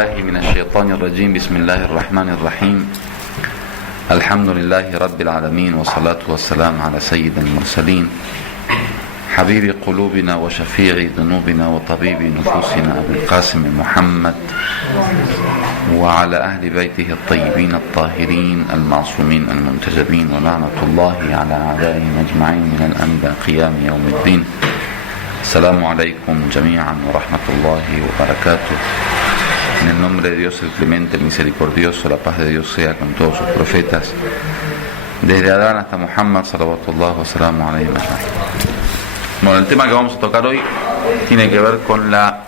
بالله من الشيطان الرجيم. بسم الله الرحمن الرحيم. الحمد لله رب العالمين، والصلاة والسلام على سيد المرسلين حبيب قلوبنا وشفيع ذنوبنا وطبيب نفوسنا أبي القاسم محمد وعلى أهل بيته الطيبين الطاهرين المعصومين المنتجبين، ولعنة الله على أعدائهم أجمعين من الآن إلى قيام يوم الدين. Assalamu alaikum jami'an wa rahmatullahi wa barakatuh. En el nombre de Dios el clemente, el misericordioso, la paz de Dios sea con todos sus profetas, desde Adán hasta Muhammad salawatullah wa salamu alayhi wa sallam. Bueno, el tema que vamos a tocar hoy tiene que ver con la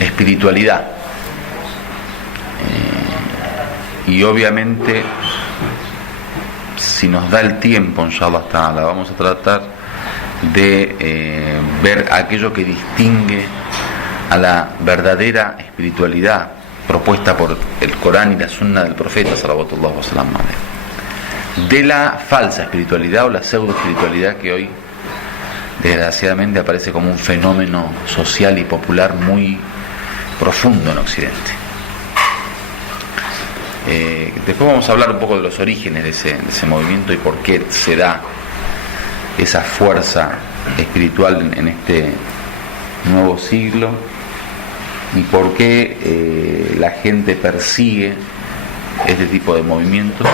espiritualidad. Y obviamente, si nos da el tiempo, inshallah ta'ala, vamos a tratar de ver aquello que distingue a la verdadera espiritualidad propuesta por el Corán y la Sunna del Profeta sallallahu alaihi wasallam, de la falsa espiritualidad o la pseudo espiritualidad que hoy desgraciadamente aparece como un fenómeno social y popular muy profundo en Occidente. Después vamos a hablar un poco de los orígenes de ese movimiento y por qué se da esa fuerza espiritual en este nuevo siglo y por qué la gente persigue este tipo de movimientos.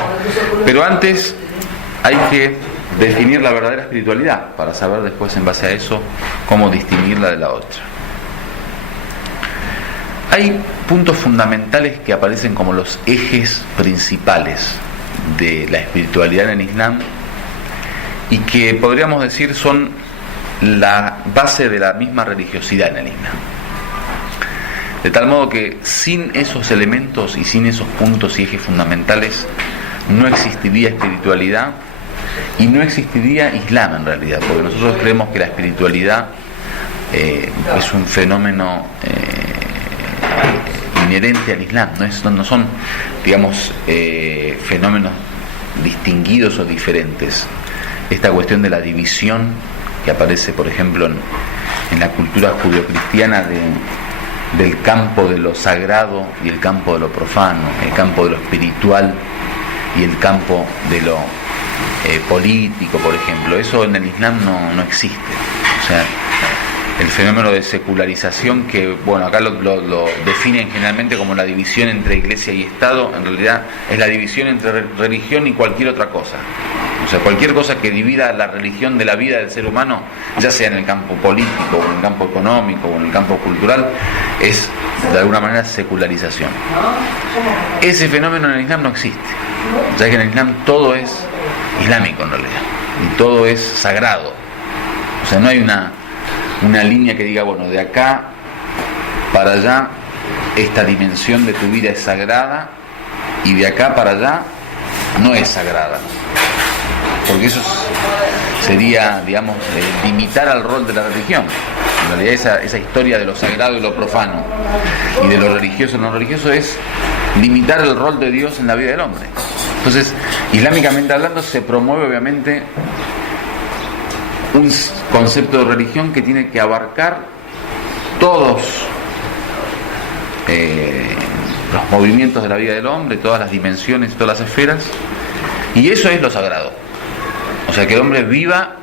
Pero antes hay que definir la verdadera espiritualidad para saber después, en base a eso, cómo distinguirla de la otra. Hay puntos fundamentales que aparecen como los ejes principales de la espiritualidad en el Islam y que podríamos decir son la base de la misma religiosidad en el Islam. De tal modo que sin esos elementos y sin esos puntos y ejes fundamentales no existiría espiritualidad y no existiría Islam en realidad, porque nosotros creemos que la espiritualidad es un fenómeno inherente al Islam, no son, digamos, fenómenos distinguidos o diferentes. Esta cuestión de la división que aparece, por ejemplo, en la cultura judeocristiana del campo de lo sagrado y el campo de lo profano, el campo de lo espiritual y el campo de lo político, por ejemplo, eso en el Islam no existe. O sea, el fenómeno de secularización que, bueno, acá lo definen generalmente como la división entre iglesia y Estado, en realidad es la división entre religión y cualquier otra cosa. O sea, cualquier cosa que divida la religión de la vida del ser humano, ya sea en el campo político, o en el campo económico, o en el campo cultural, es de alguna manera secularización. Ese fenómeno en el Islam no existe, ya que en el Islam todo es islámico en realidad, y todo es sagrado. O sea, no hay una línea que diga, bueno, de acá para allá esta dimensión de tu vida es sagrada y de acá para allá no es sagrada, porque eso sería, digamos, limitar al rol de la religión. En realidad esa historia de lo sagrado y lo profano y de lo religioso y no religioso es limitar el rol de Dios en la vida del hombre. Entonces, islámicamente hablando, se promueve obviamente un concepto de religión que tiene que abarcar todos los movimientos de la vida del hombre, todas las dimensiones, todas las esferas, y eso es lo sagrado. O sea, que el hombre viva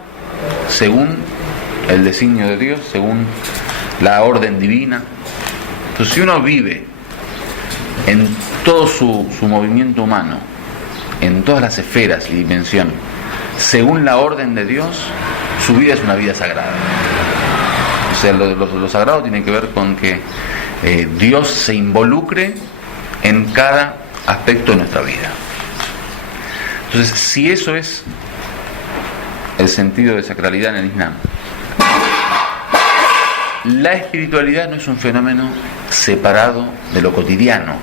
según el designio de Dios, según la orden divina. Entonces, si uno vive en todo su movimiento humano, en todas las esferas y dimensiones, según la orden de Dios, su vida es una vida sagrada. O sea, lo sagrado tiene que ver con que Dios se involucre en cada aspecto de nuestra vida. Entonces, si eso es el sentido de sacralidad en el Islam, la espiritualidad no es un fenómeno separado de lo cotidiano.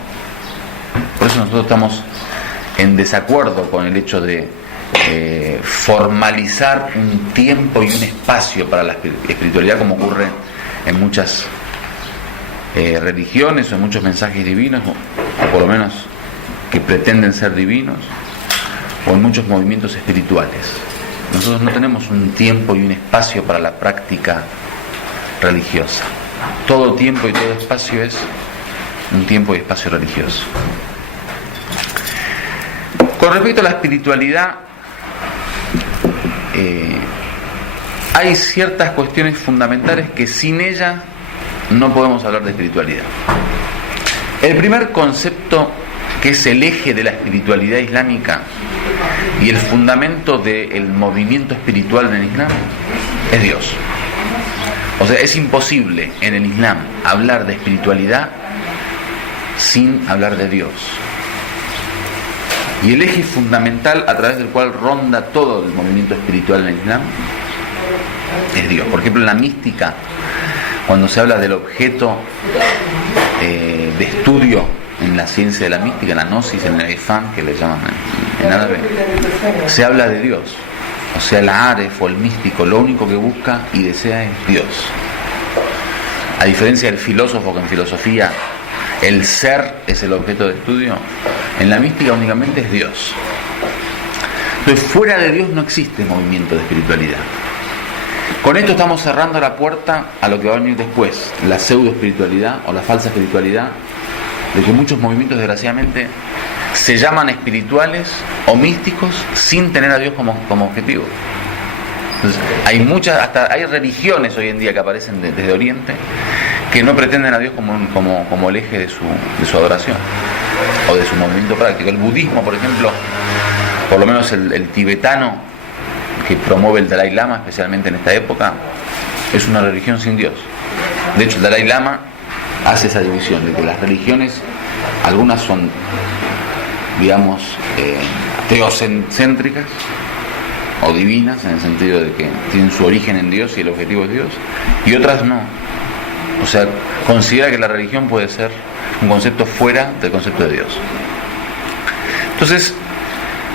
Por eso nosotros estamos en desacuerdo con el hecho de formalizar un tiempo y un espacio para la espiritualidad, como ocurre en muchas religiones o en muchos mensajes divinos, o por lo menos que pretenden ser divinos, o en muchos movimientos espirituales. Nosotros no tenemos un tiempo y un espacio para la práctica religiosa. Todo tiempo y todo espacio es un tiempo y espacio religioso. Con respecto a la espiritualidad, hay ciertas cuestiones fundamentales que sin ellas no podemos hablar de espiritualidad. El primer concepto, que es el eje de la espiritualidad islámica y el fundamento del movimiento espiritual en el Islam, es Dios. O sea, es imposible en el Islam hablar de espiritualidad sin hablar de Dios. Y el eje fundamental a través del cual ronda todo el movimiento espiritual en el Islam es Dios. Por ejemplo, en la mística, cuando se habla del objeto de estudio en la ciencia de la mística, en la gnosis, en el irfán, que le llaman en árabe, se habla de Dios. O sea, el aref o el místico lo único que busca y desea es Dios. A diferencia del filósofo, que en filosofía el ser es el objeto de estudio, en la mística únicamente es Dios. Entonces, fuera de Dios no existe movimiento de espiritualidad. Con esto estamos cerrando la puerta a lo que va a venir después, la pseudo espiritualidad o la falsa espiritualidad, de que muchos movimientos desgraciadamente se llaman espirituales o místicos sin tener a Dios como objetivo. Entonces, hay religiones hoy en día que aparecen desde Oriente que no pretenden a Dios como el eje de su adoración o de su movimiento práctico. El budismo, por ejemplo, por lo menos el tibetano que promueve el Dalai Lama, especialmente en esta época, es una religión sin Dios. De hecho, el Dalai Lama hace esa división de que las religiones, algunas son, digamos, teocéntricas o divinas, en el sentido de que tienen su origen en Dios y el objetivo es Dios, y otras no. O sea, considera que la religión puede ser un concepto fuera del concepto de Dios. Entonces,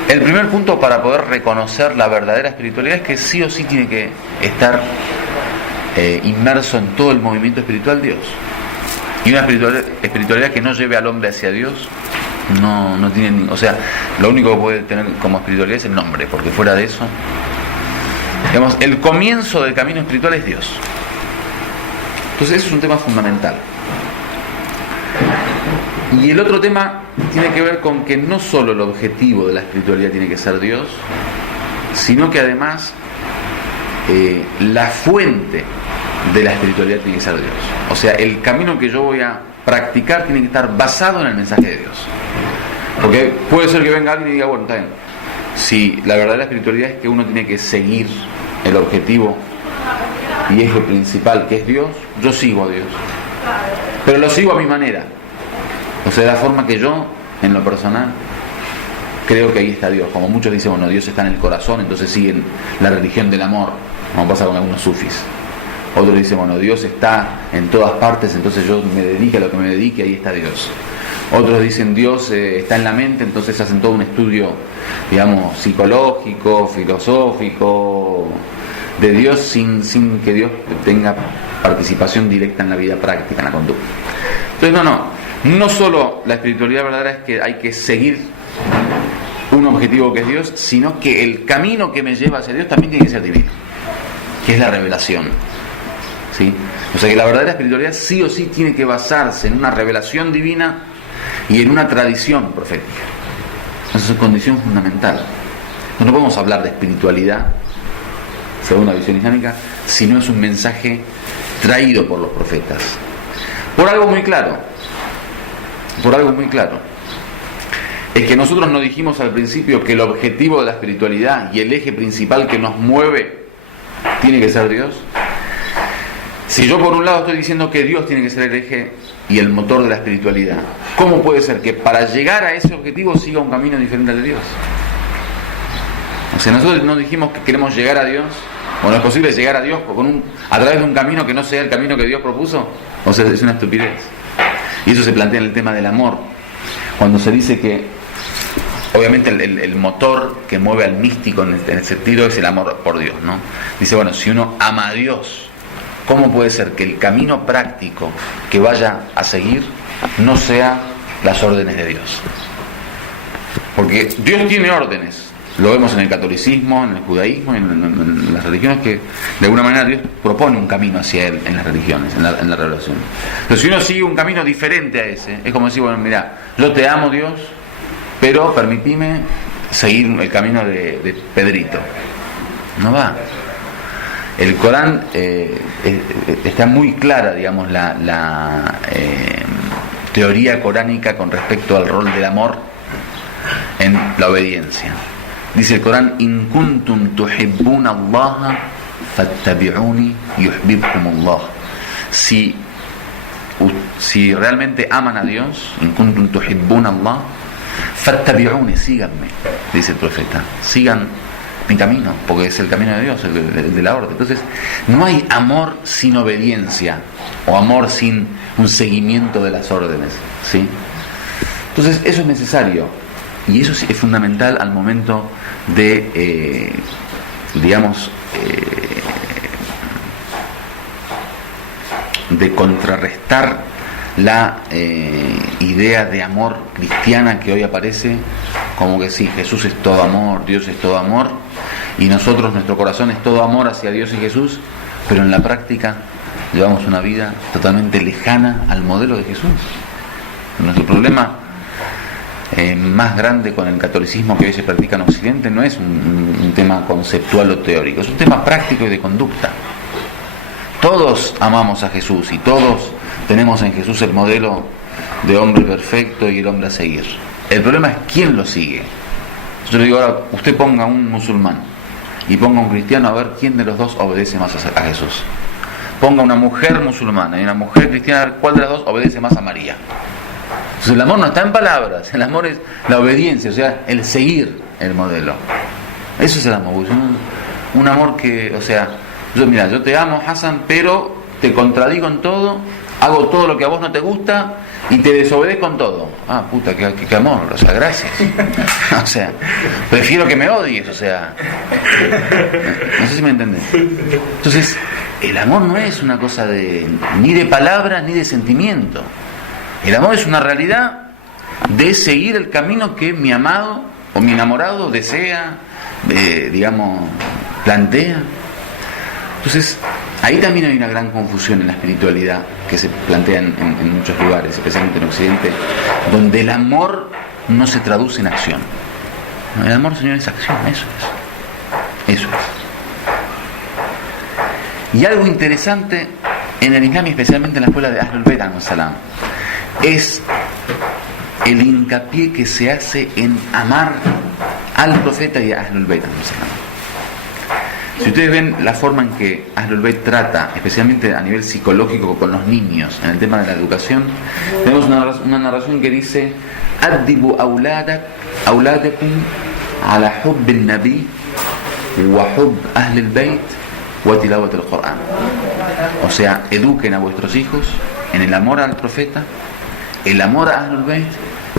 el primer punto para poder reconocer la verdadera espiritualidad es que sí o sí tiene que estar inmerso en todo el movimiento espiritual Dios. Y una espiritualidad que no lleve al hombre hacia Dios no tiene, o sea, lo único que puede tener como espiritualidad es el nombre, porque fuera de eso, digamos, el comienzo del camino espiritual es Dios. Entonces eso es un tema fundamental. Y el otro tema tiene que ver con que no solo el objetivo de la espiritualidad tiene que ser Dios, sino que además la fuente de la espiritualidad tiene que ser Dios. O sea, el camino que yo voy a practicar tiene que estar basado en el mensaje de Dios. Porque puede ser que venga alguien y diga, bueno, está bien, si la verdadera espiritualidad es que uno tiene que seguir el objetivo y eje principal que es Dios, yo sigo a Dios, pero lo sigo a mi manera. O sea, de la forma que yo, en lo personal, creo que ahí está Dios. Como muchos dicen, bueno, Dios está en el corazón, entonces siguen la religión del amor, como pasa con algunos sufis. Otros dicen, bueno, Dios está en todas partes, entonces yo me dedique a lo que me dedique, ahí está Dios. Otros dicen, Dios está en la mente, entonces hacen todo un estudio, digamos, psicológico, filosófico, de Dios sin que Dios tenga participación directa en la vida práctica, en la conducta. Entonces, no solo la espiritualidad verdadera es que hay que seguir un objetivo que es Dios, sino que el camino que me lleva hacia Dios también tiene que ser divino, que es la revelación. ¿Sí? O sea que la verdadera espiritualidad sí o sí tiene que basarse en una revelación divina y en una tradición profética. Esa es condición fundamental. No podemos hablar de espiritualidad según la visión islámica si no es un mensaje traído por los profetas. Por algo muy claro, es que nosotros nos dijimos al principio que el objetivo de la espiritualidad y el eje principal que nos mueve tiene que ser Dios. Si yo por un lado estoy diciendo que Dios tiene que ser el eje y el motor de la espiritualidad, ¿cómo puede ser que para llegar a ese objetivo siga un camino diferente al de Dios? O sea, nosotros no dijimos que queremos llegar a Dios, o no es posible llegar a Dios a través de un camino que no sea el camino que Dios propuso. O sea, es una estupidez. Y eso se plantea en el tema del amor, cuando se dice que obviamente el motor que mueve al místico en el sentido es el amor por Dios, ¿no? Dice, bueno, si uno ama a Dios, ¿cómo puede ser que el camino práctico que vaya a seguir no sea las órdenes de Dios? Porque Dios tiene órdenes, lo vemos en el catolicismo, en el judaísmo, en las religiones, que de alguna manera Dios propone un camino hacia Él en las religiones, en la revelación. Entonces, si uno sigue un camino diferente a ese, es como decir, bueno, mira, yo te amo, Dios, pero permitime seguir el camino de Pedrito. No va. El Corán está muy clara, digamos, la teoría coránica con respecto al rol del amor en la obediencia. Dice el Corán: In kuntum tuhibbuna Allah fattabi'uni yuhibbukum Allah. Si realmente aman a Dios, in kuntum tuhibbuna Allah fattabi'uni, síganme, dice el profeta, sigan mi camino, porque es el camino de Dios, el de la orden. Entonces, no hay amor sin obediencia, o amor sin un seguimiento de las órdenes, ¿sí? Entonces, eso es necesario, y eso es fundamental al momento de, de contrarrestar la idea de amor cristiana que hoy aparece, como que sí, Jesús es todo amor, Dios es todo amor, y nosotros, nuestro corazón es todo amor hacia Dios y Jesús, pero en la práctica llevamos una vida totalmente lejana al modelo de Jesús. Nuestro problema más grande con el catolicismo que hoy se practica en Occidente no es un tema conceptual o teórico, es un tema práctico y de conducta. Todos amamos a Jesús y todos tenemos en Jesús el modelo de hombre perfecto y el hombre a seguir. El problema es quién lo sigue. Yo le digo ahora, usted ponga un musulmán y ponga un cristiano, a ver quién de los dos obedece más a Jesús. Ponga una mujer musulmana y una mujer cristiana, a ver cuál de las dos obedece más a María. Entonces el amor no está en palabras, el amor es la obediencia, o sea, el seguir el modelo. Eso es el amor, un amor que, o sea, yo te amo, Hassan, pero te contradigo en todo, hago todo lo que a vos no te gusta y te desobedezco en todo. Ah, puta, qué amor, o sea, gracias. O sea, prefiero que me odies, o sea, no sé si me entendés. Entonces, el amor no es una cosa ni de palabras ni de sentimiento. El amor es una realidad de seguir el camino que mi amado o mi enamorado desea, plantea. Entonces, ahí también hay una gran confusión en la espiritualidad que se plantea en muchos lugares, especialmente en Occidente, donde el amor no se traduce en acción. No, el amor, Señor, es acción, eso es. Y algo interesante en el Islam, y especialmente en la escuela de Ahlul Bayt al-Salam, es el hincapié que se hace en amar al profeta y a Ahlul Bayt al-Salam. Si ustedes ven la forma en que Ahlul Bayt trata, especialmente a nivel psicológico con los niños, en el tema de la educación, tenemos una narración que dice: Addibu auladakum ala hubb al-nabi wa hubb Ahlul Bayt wa tilawat al-Qur'an. O sea, eduquen a vuestros hijos en el amor al profeta, el amor a Ahlul Bayt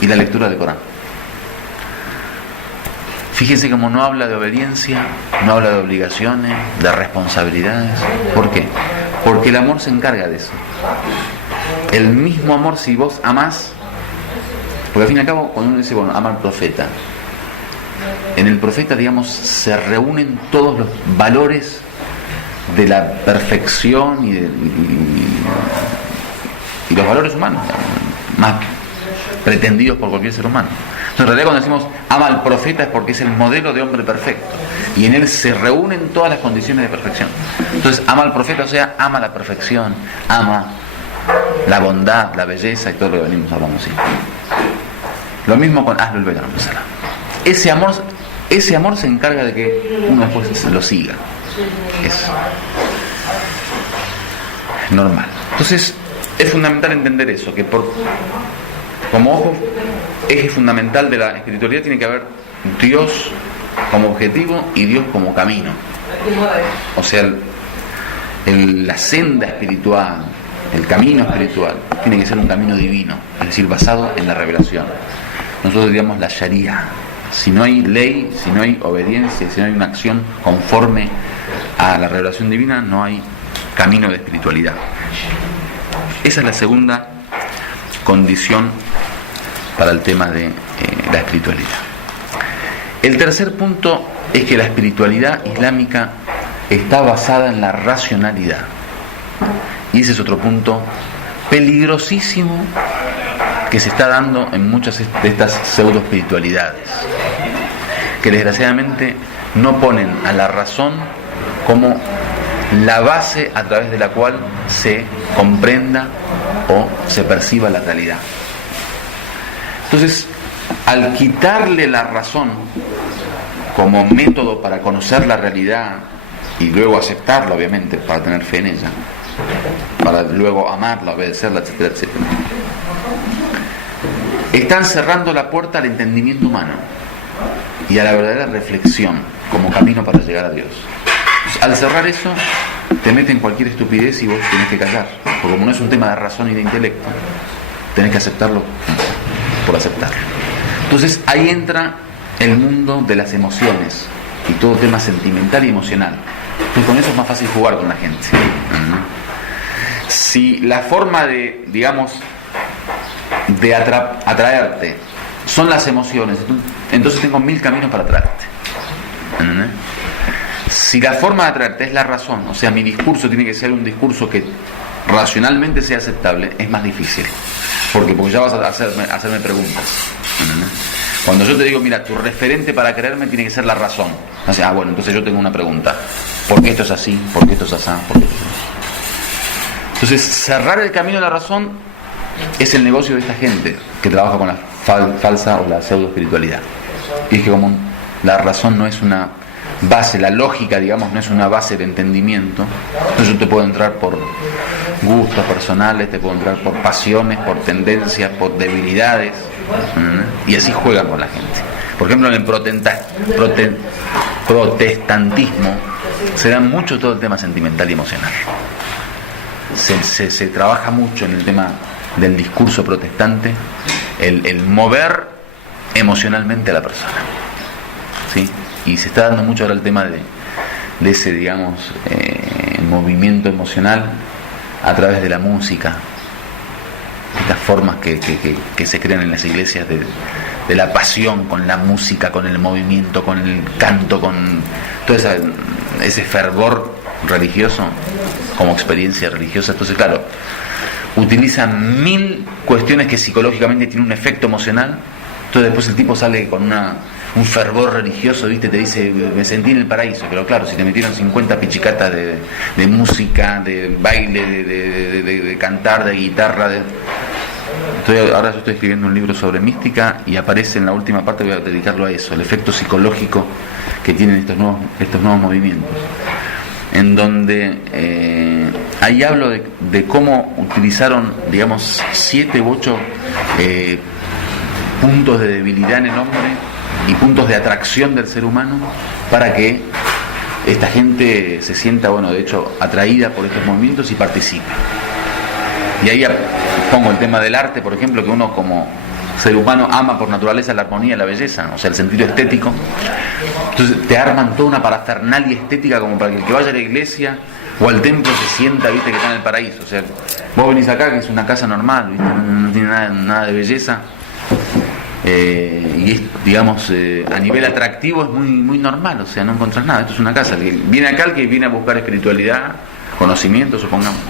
y la lectura del Corán. Fíjense cómo no habla de obediencia, no habla de obligaciones, de responsabilidades. ¿Por qué? Porque el amor se encarga de eso. El mismo amor, si vos amás, porque al fin y al cabo, cuando uno dice, bueno, ama al profeta, en el profeta, se reúnen todos los valores de la perfección y los valores humanos, más pretendidos por cualquier ser humano. Entonces, en realidad, cuando decimos ama al profeta es porque es el modelo de hombre perfecto y en él se reúnen todas las condiciones de perfección. Entonces, ama al profeta, o sea, ama la perfección, ama la bondad, la belleza y todo lo que venimos hablando así. Lo mismo con Ahlul Bayt al-Salam. Ese amor se encarga de que uno después lo siga. Es normal. Entonces, es fundamental entender eso, que como eje fundamental de la espiritualidad tiene que haber Dios como objetivo y Dios como camino. O sea, la senda espiritual, el camino espiritual, tiene que ser un camino divino, es decir, basado en la revelación. Nosotros diríamos la Sharia. Si no hay ley, si no hay obediencia, si no hay una acción conforme a la revelación divina, no hay camino de espiritualidad. Esa es la segunda condición para el tema de la espiritualidad. El tercer punto es que la espiritualidad islámica está basada en la racionalidad. Y ese es otro punto peligrosísimo que se está dando en muchas de estas pseudo espiritualidades, que desgraciadamente no ponen a la razón como la base a través de la cual se comprenda o se perciba la realidad. Entonces, al quitarle la razón como método para conocer la realidad y luego aceptarla, obviamente, para tener fe en ella, para luego amarla, obedecerla, etcétera, etcétera, están cerrando la puerta al entendimiento humano y a la verdadera reflexión como camino para llegar a Dios. Al cerrar eso, te meten cualquier estupidez y vos tenés que callar, porque como no es un tema de razón y de intelecto, tenés que aceptarlo por aceptarlo. Entonces ahí entra el mundo de las emociones y todo tema sentimental y emocional. Entonces con eso es más fácil jugar con la gente. Si la forma de, digamos, de atraerte son las emociones, entonces tengo 1000 caminos para atraerte. Si la forma de atraerte es la razón, o sea, mi discurso tiene que ser un discurso que racionalmente sea aceptable, es más difícil. Porque ya vas a hacerme preguntas. Cuando yo te digo, mira, tu referente para creerme tiene que ser la razón. O sea, bueno, entonces yo tengo una pregunta. ¿Por qué esto es así? ¿Por qué esto es así? ¿Por qué esto es así? Entonces, cerrar el camino de la razón es el negocio de esta gente que trabaja con la falsa o la pseudo espiritualidad. Y es que como la razón no es una base, la lógica, digamos, no es una base de entendimiento, entonces yo te puedo entrar por gustos personales, te puedo entrar por pasiones, por tendencias, por debilidades, y así juegan con la gente. Por ejemplo, en el protestantismo se da mucho todo el tema sentimental y emocional. Se trabaja mucho en el tema del discurso protestante, el mover emocionalmente a la persona, ¿sí? Y se está dando mucho ahora el tema de ese, digamos, movimiento emocional a través de la música, estas formas que se crean en las iglesias de la pasión con la música, con el movimiento, con el canto, con todo ese fervor religioso como experiencia religiosa. Entonces, claro, utilizan 1000 cuestiones que psicológicamente tienen un efecto emocional. Entonces después el tipo sale con un fervor religioso, ¿viste? Te dice, me sentí en el paraíso. Pero claro, si te metieron 50 pichicatas de música, de baile, de cantar, de guitarra, ahora yo estoy escribiendo un libro sobre mística y aparece en la última parte, voy a dedicarlo a eso, el efecto psicológico que tienen estos nuevos movimientos, en donde ahí hablo de cómo utilizaron, digamos, 7 u 8 puntos de debilidad en el hombre y puntos de atracción del ser humano para que esta gente se sienta, bueno, de hecho, atraída por estos movimientos y participe. Y ahí pongo el tema del arte, por ejemplo, que uno como ser humano ama por naturaleza la armonía y la belleza, o sea, el sentido estético. Entonces te arman toda una parafernalia estética como para que el que vaya a la iglesia o al templo se sienta, viste, que está en el paraíso. O sea, vos venís acá, que es una casa normal, ¿viste? No tiene nada de belleza, y es, digamos, a nivel atractivo es muy, muy normal, o sea, no encontrás nada. Esto es una casa, el que viene acá, el que viene a buscar espiritualidad, conocimiento, supongamos,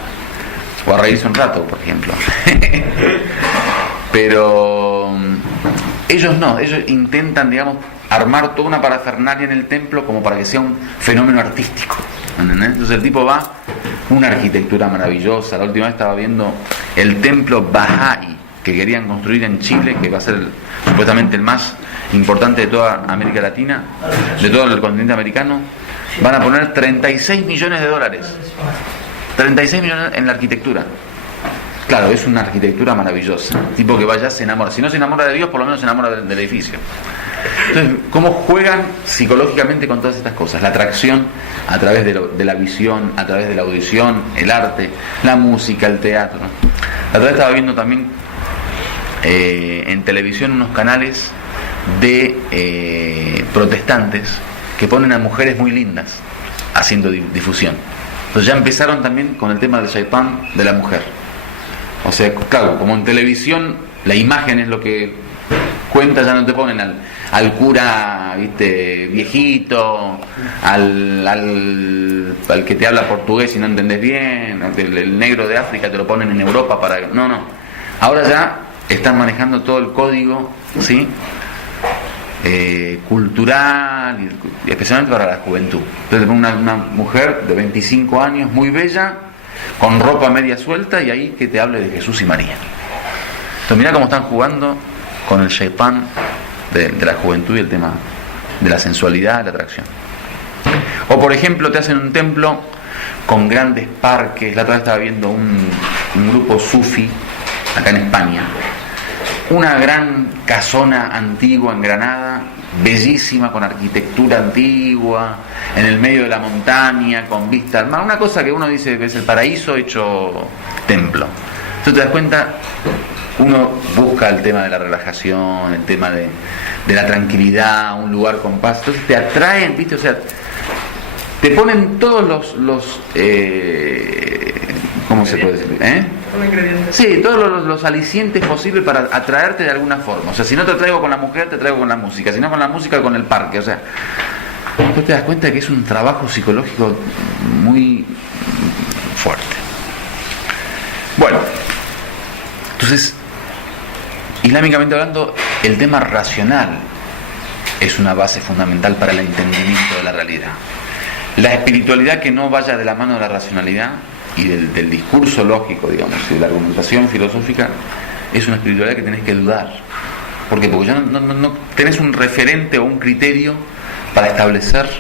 o a reírse un rato, por ejemplo. Pero ellos no, ellos intentan, digamos, armar toda una parafernalia en el templo como para que sea un fenómeno artístico, ¿entendés? Entonces el tipo va, una arquitectura maravillosa. La última vez estaba viendo el templo Bahá'í que querían construir en Chile, que va a ser supuestamente el más importante de toda América Latina, de todo el continente americano. Van a poner $36 millones, 36 millones en la arquitectura. Claro, es una arquitectura maravillosa. El tipo que vaya se enamora. Si no se enamora de Dios, por lo menos se enamora del edificio. Entonces, ¿cómo juegan psicológicamente con todas estas cosas? La atracción a través de la visión, a través de la audición, el arte, la música, el teatro. La otra vez estaba viendo también en televisión unos canales de protestantes que ponen a mujeres muy lindas haciendo difusión. Entonces ya empezaron también con el tema del shaitán de la mujer. O sea, claro, como en televisión la imagen es lo que cuenta, ya no te ponen al cura, viste, viejito, al que te habla portugués y no entendés bien, el negro de África te lo ponen en Europa para... No. Ahora ya están manejando todo el código, ¿sí? Cultural, y especialmente para la juventud. Entonces una mujer de 25 años, muy bella, con ropa media suelta, y ahí que te hable de Jesús y María. Entonces mirá cómo están jugando con el shaitán de la juventud y el tema de la sensualidad, de la atracción. O por ejemplo te hacen un templo con grandes parques. La otra vez estaba viendo un grupo sufi acá en España, una gran casona antigua en Granada, bellísima, con arquitectura antigua, en el medio de la montaña, con vista al mar, una cosa que uno dice que es el paraíso hecho templo. Entonces te das cuenta, uno busca el tema de la relajación, el tema de la tranquilidad, un lugar con paz. Entonces te atraen, ¿viste? O sea, te ponen todos los ¿cómo se puede decir? Sí, todos los alicientes posibles para atraerte de alguna forma. O sea, si no te traigo con la mujer, te traigo con la música. Si no con la música, con el parque. O sea, tú te das cuenta que es un trabajo psicológico muy fuerte. Bueno, entonces, islámicamente hablando, el tema racional es una base fundamental para el entendimiento de la realidad. La espiritualidad que no vaya de la mano de la racionalidad y del discurso lógico, digamos, y de la argumentación filosófica, es una espiritualidad que tenés que dudar. ¿Por qué? Porque ya no tenés un referente o un criterio para establecer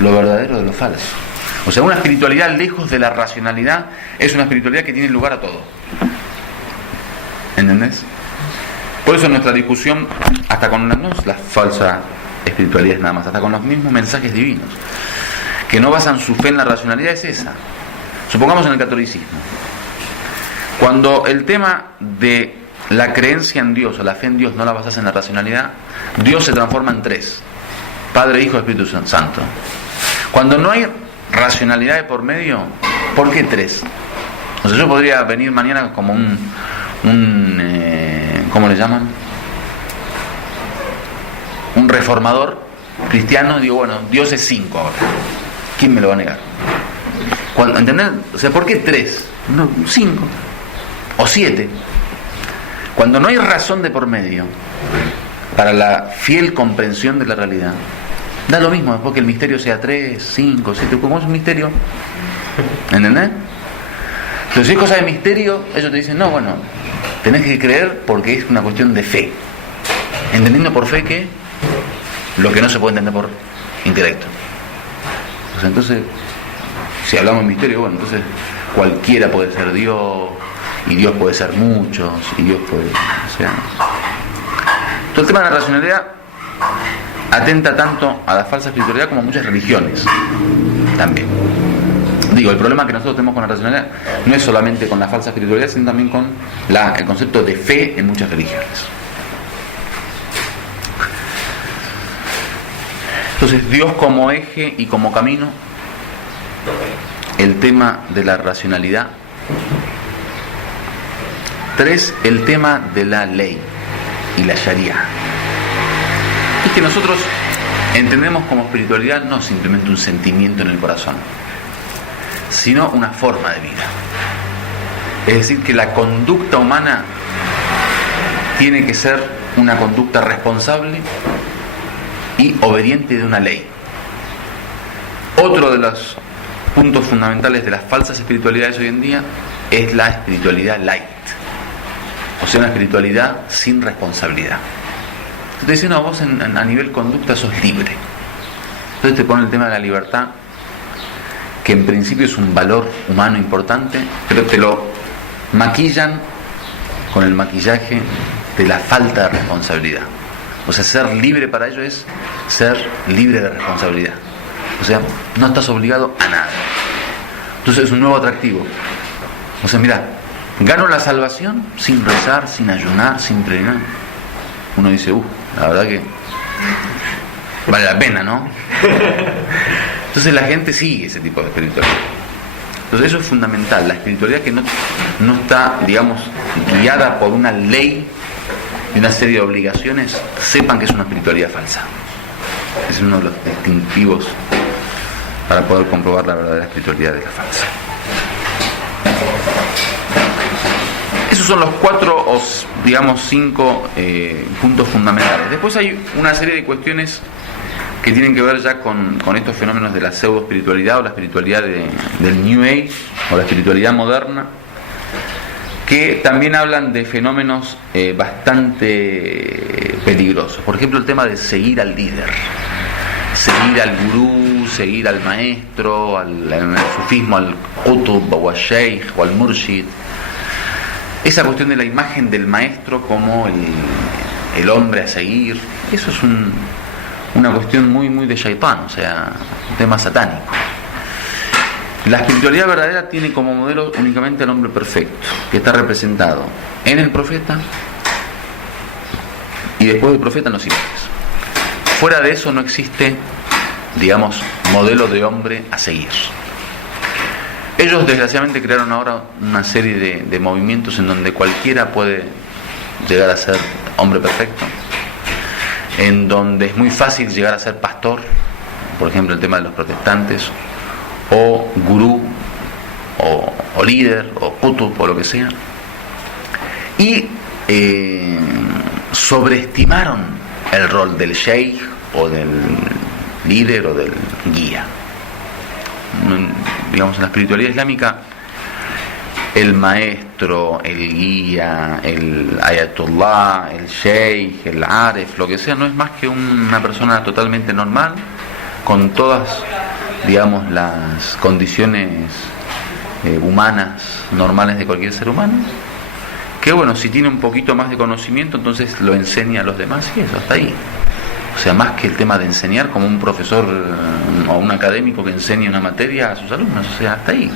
lo verdadero de lo falso. O sea, una espiritualidad lejos de la racionalidad es una espiritualidad que tiene lugar a todo. ¿Entendés? Por eso nuestra discusión, hasta con no es la falsa espiritualidad nada más, hasta con los mismos mensajes divinos, que no basan su fe en la racionalidad, es esa. Supongamos en el catolicismo, cuando el tema de la creencia en Dios o la fe en Dios no la basas en la racionalidad, Dios se transforma en tres: Padre, Hijo, Espíritu Santo. Cuando no hay racionalidad de por medio, ¿por qué tres? O sea, yo podría venir mañana como un ¿cómo le llaman? Un reformador cristiano, digo, bueno, Dios es 5 ahora. ¿Quién me lo va a negar? ¿Entendés? O sea, ¿por qué 3? No, 5 o 7. Cuando no hay razón de por medio para la fiel comprensión de la realidad, da lo mismo después que el misterio sea 3, 5, 7, como es un misterio. ¿Entendés? Entonces, si es cosa de misterio, ellos te dicen, no, bueno, tenés que creer porque es una cuestión de fe. Entendiendo por fe que lo que no se puede entender por intelecto. O sea, entonces, si hablamos de misterio, bueno, entonces cualquiera puede ser Dios, y Dios puede ser muchos, y Dios puede... O sea, todo el tema de la racionalidad atenta tanto a la falsa espiritualidad como a muchas religiones también. Digo, el problema que nosotros tenemos con la racionalidad no es solamente con la falsa espiritualidad, sino también con el concepto de fe en muchas religiones. Entonces, Dios como eje y como camino, el tema de la racionalidad. 3, el tema de la ley y la sharia. Es que nosotros entendemos como espiritualidad no simplemente un sentimiento en el corazón, sino una forma de vida. Es decir, que la conducta humana tiene que ser una conducta responsable y obediente de una ley. Otro de los puntos fundamentales de las falsas espiritualidades hoy en día es la espiritualidad light, o sea, una espiritualidad sin responsabilidad. Te dicen, no, vos a nivel conducta sos libre. Entonces te pone el tema de la libertad, que en principio es un valor humano importante, pero te lo maquillan con el maquillaje de la falta de responsabilidad. O sea, ser libre para ellos es ser libre de responsabilidad. O sea, no estás obligado a nada. Entonces es un nuevo atractivo. O sea, mira, gano la salvación sin rezar, sin ayunar, sin entrenar. Uno dice, la verdad que vale la pena, ¿no? Entonces la gente sigue ese tipo de espiritualidad. Entonces eso es fundamental, la espiritualidad que no está, digamos, guiada por una ley de una serie de obligaciones, sepan que es una espiritualidad falsa. Es uno de los distintivos para poder comprobar la verdadera espiritualidad de la falsa. Esos son los 4 o digamos 5 puntos fundamentales. Después hay una serie de cuestiones que tienen que ver ya con estos fenómenos de la pseudo espiritualidad o la espiritualidad del New Age o la espiritualidad moderna, que también hablan de fenómenos bastante peligrosos. Por ejemplo, el tema de seguir al líder, seguir al gurú, seguir al maestro, en el sufismo al qutub o al sheikh o al murshid. Esa cuestión de la imagen del maestro como el hombre a seguir, eso es una cuestión muy muy de shaitán, o sea, un tema satánico. La espiritualidad verdadera tiene como modelo únicamente al hombre perfecto, que está representado en el profeta y después del profeta en los imágenes. Fuera de eso no existe, digamos, modelo de hombre a seguir. Ellos desgraciadamente crearon ahora una serie de movimientos en donde cualquiera puede llegar a ser hombre perfecto, en donde es muy fácil llegar a ser pastor, por ejemplo el tema de los protestantes, o gurú, o líder, o qutub, o lo que sea, y sobreestimaron el rol del sheikh, o del líder, o del guía. Digamos, en la espiritualidad islámica, el maestro, el guía, el ayatollah, el sheikh, el aref, lo que sea, no es más que una persona totalmente normal, con todas, digamos, las condiciones humanas normales de cualquier ser humano, que bueno, si tiene un poquito más de conocimiento, entonces lo enseña a los demás, y eso, hasta ahí. O sea, más que el tema de enseñar como un profesor o un académico que enseña una materia a sus alumnos, o sea, hasta ahí.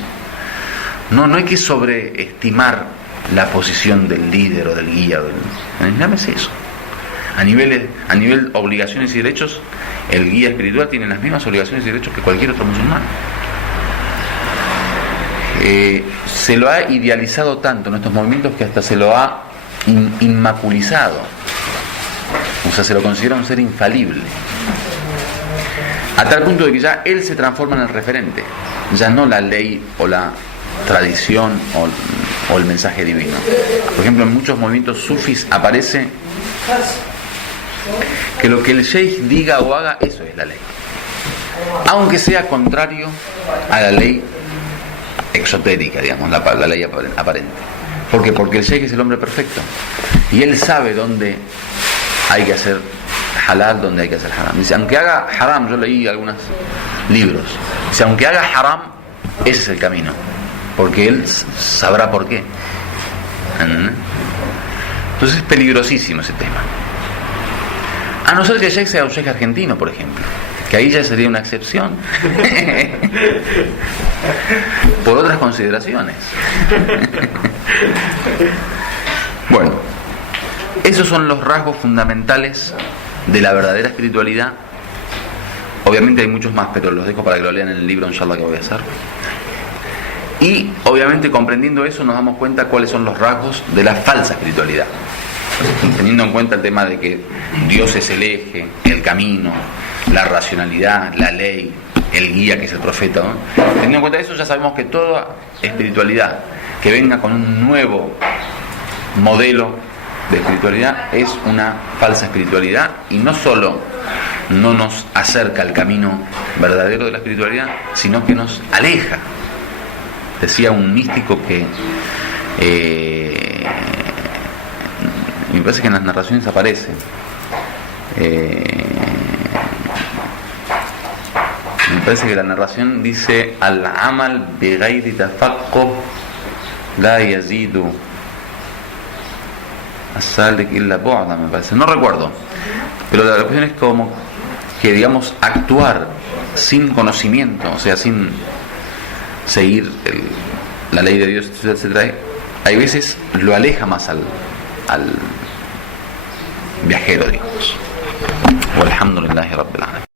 No hay que sobreestimar la posición del líder o del guía. En el Islam es eso. A nivel obligaciones y derechos, el guía espiritual tiene las mismas obligaciones y derechos que cualquier otro musulmán. Se lo ha idealizado tanto en estos movimientos que hasta se lo ha inmaculizado. O sea, se lo considera un ser infalible, a tal punto de que ya él se transforma en el referente, ya no la ley o la tradición o el mensaje divino. Por ejemplo, en muchos movimientos sufis aparece que lo que el sheikh diga o haga, eso es la ley, aunque sea contrario a la ley exotérica, digamos, la ley aparente. ¿Por qué? Porque el sheikh es el hombre perfecto y él sabe dónde hay que hacer halal, donde hay que hacer haram. Dice, aunque haga haram, yo leí algunos libros, dice, aunque haga haram, ese es el camino, porque él sabrá por qué. Entonces es peligrosísimo ese tema. A no ser que el sheikh sea un sheikh argentino, por ejemplo, que ahí ya sería una excepción por otras consideraciones. Bueno, esos son los rasgos fundamentales de la verdadera espiritualidad. Obviamente hay muchos más, pero los dejo para que lo lean en el libro, inshallah, que voy a hacer. Y obviamente comprendiendo eso nos damos cuenta cuáles son los rasgos de la falsa espiritualidad, teniendo en cuenta el tema de que Dios es el eje, el camino, la racionalidad, la ley, el guía que es el profeta, ¿no? Teniendo en cuenta eso, ya sabemos que toda espiritualidad que venga con un nuevo modelo de espiritualidad es una falsa espiritualidad, y no solo no nos acerca al camino verdadero de la espiritualidad, sino que nos aleja. Decía un místico que me parece que en las narraciones aparece, me parece que la narración dice: al amal bi ghayri tafaqquh la yazidu as-salik illa bu'da, me parece, no recuerdo, pero la cuestión es como que, digamos, actuar sin conocimiento, o sea, sin seguir la ley de Dios, etcétera, hay veces lo aleja más al viajero, digamos. Walhamdulillahi rabbil alamin.